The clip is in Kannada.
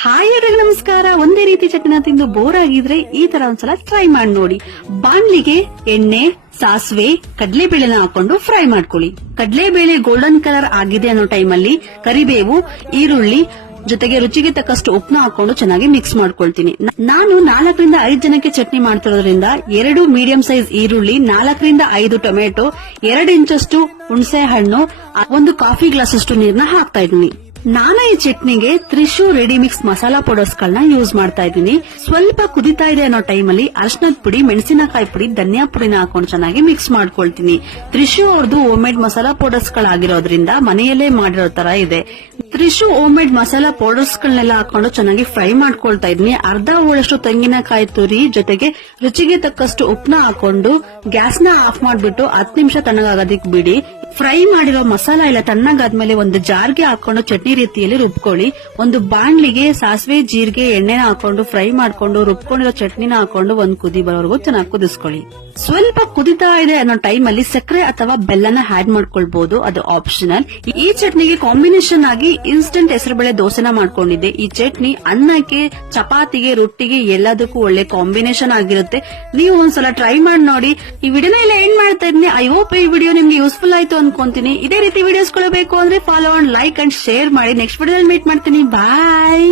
ಹಾಯ್ ಎಲ್ರಿಗೂ ನಮಸ್ಕಾರ. ಒಂದೇ ರೀತಿ ಚಟ್ನಿನ ತಿಂದು ಬೋರ್ ಆಗಿದ್ರೆ ಈ ತರ ಒಂದ್ಸಲ ಟ್ರೈ ಮಾಡಿ ನೋಡಿ. ಬಾಣ್ಲಿಗೆ ಎಣ್ಣೆ, ಸಾಸಿವೆ, ಕಡಲೆಬೇಳೆನ ಹಾಕೊಂಡು ಫ್ರೈ ಮಾಡ್ಕೊಳ್ಳಿ. ಕಡಲೆಬೇಳೆ ಗೋಲ್ಡನ್ ಕಲರ್ ಆಗಿದೆ ಅನ್ನೋ ಟೈಮಲ್ಲಿ ಕರಿಬೇವು, ಈರುಳ್ಳಿ ಜೊತೆಗೆ ರುಚಿಗೆ ತಕ್ಕಷ್ಟು ಉಪ್ಪನ್ನ ಹಾಕೊಂಡು ಚೆನ್ನಾಗಿ ಮಿಕ್ಸ್ ಮಾಡ್ಕೊಳ್ತೀನಿ. ನಾನು 4ರಿಂದ 5 ಜನಕ್ಕೆ ಚಟ್ನಿ ಮಾಡ್ತಿರೋದ್ರಿಂದ 2 ಮೀಡಿಯಂ ಸೈಜ್ ಈರುಳ್ಳಿ, 4ರಿಂದ 5 ಟೊಮೆಟೊ, 2 ಇಂಚಷ್ಟು ಹುಣಸೆ ಹಣ್ಣು, 1 ಕಾಫಿ ಗ್ಲಾಸ್ ಅಷ್ಟು ನೀರನ್ನ ಹಾಕ್ತಾ ಇದ್ದೀನಿ. ನಾನು ಈ ಚಟ್ನಿಗೆ Trishu ready mix masala powders ಗಳನ್ನ ಯೂಸ್ ಮಾಡ್ತಾ ಇದ್ದೀನಿ. ಸ್ವಲ್ಪ ಕುದಿತಾ ಇದೆ ಅನ್ನೋ ಟೈಮಲ್ಲಿ ಅರಿಶಿನದ ಪುಡಿ, ಮೆಣಸಿನಕಾಯಿ ಪುಡಿ, ಧನಿಯಾ ಪುಡಿನ ಹಾಕೊಂಡು ಚೆನ್ನಾಗಿ ಮಿಕ್ಸ್ ಮಾಡ್ಕೊಳ್ತೀನಿ. ತ್ರಿಶು ಅವ್ರದ್ದು ಹೋಮ್ ಮೇಡ್ ಮಸಾಲಾ ಪೌಡರ್ಸ್ ಗಳಾಗಿರೋದ್ರಿಂದ ಮನೆಯಲ್ಲೇ ಮಾಡಿರೋ ತರ ಇದೆ. Trishu home made masala powders ಗಳನ್ನೆಲ್ಲ ಹಾಕೊಂಡು ಚೆನ್ನಾಗಿ ಫ್ರೈ ಮಾಡ್ಕೊಳ್ತಾ ಇದ್ದೀನಿ. ಅರ್ಧ ಹೋಳಷ್ಟು ತೆಂಗಿನಕಾಯಿ ತುರಿ ಜೊತೆಗೆ ರುಚಿಗೆ ತಕ್ಕಷ್ಟು ಉಪ್ಪನ್ನ ಹಾಕೊಂಡು ಗ್ಯಾಸ್ ನ ಆಫ್ ಮಾಡ್ಬಿಟ್ಟು 10 ನಿಮಿಷ ತಣ್ಣಗಾಗೋದಕ್ಕೆ ಬಿಡಿ. ಫ್ರೈ ಮಾಡಿರೋ ಮಸಾಲಾ ಎಲ್ಲ ತಣ್ಣಗಾದ್ಮೇಲೆ ಒಂದು ಜಾರ್ಗೆ ಹಾಕೊಂಡು ಚಟ್ನಿ ರೀತಿಯಲ್ಲಿ ರುಬ್ಕೊಳ್ಳಿ. ಒಂದು ಬಾಣ್ಲಿಗೆ ಸಾಸಿವೆ, ಜೀರಿಗೆ, ಎಣ್ಣೆನ ಹಾಕೊಂಡು ಫ್ರೈ ಮಾಡ್ಕೊಂಡು ರುಬ್ಕೊಂಡಿರೋ ಚಟ್ನಿನ ಹಾಕೊಂಡು ಒಂದು ಕುದಿ ಬರೋವರೆಗೂ ಚೆನ್ನಾಗಿ ಕುದಿಸ್ಕೊಳ್ಳಿ. ಸ್ವಲ್ಪ ಕುದಿತಾ ಇದೆ ಅನ್ನೋ ಟೈಮ್ ಅಲ್ಲಿ ಸಕ್ಕರೆ ಅಥವಾ ಬೆಲ್ಲನ ಆಡ್ ಮಾಡ್ಕೊಳ್ಬಹುದು, ಅದು ಆಪ್ಷನಲ್. ಈ ಚಟ್ನಿಗೆ ಕಾಂಬಿನೇಷನ್ ಆಗಿ ಇನ್ಸ್ಟೆಂಟ್ ಹೆಸರುಬೇಳೆ ದೋಸೆನ ಮಾಡ್ಕೊಂಡಿದ್ದೆ. ಈ ಚಟ್ನಿ ಅನ್ನಕ್ಕೆ, ಚಪಾತಿಗೆ, ರೊಟ್ಟಿಗೆ ಎಲ್ಲದಕ್ಕೂ ಒಳ್ಳೆ ಕಾಂಬಿನೇಷನ್ ಆಗಿರುತ್ತೆ. ನೀವು ಒಂದ್ಸಲ ಟ್ರೈ ಮಾಡಿ ನೋಡಿ. ಈ ವಿಡಿಯೋನ ಎಲ್ಲ ಎಂಡ್ ಮಾಡ್ತಾ ಇದ್ದೀನಿ. ಐ ಹೋಪ್ ಈ ವಿಡಿಯೋ ನಿಮ್ಗೆ ಯೂಸ್ಫುಲ್ ಆಯ್ತು ಅನ್ಕೊಂತೀನಿ. ಇದೇ ರೀತಿ ವಿಡಿಯೋಸ್ ಬೇಕು ಅಂದ್ರೆ follow and like and share ಮಾಡಿ. ನೆಕ್ಸ್ಟ್ ವಿಡಿಯೋದಲ್ಲಿ ಮೀಟ್ ಮಾಡ್ತೀನಿ. ಬಾಯ್.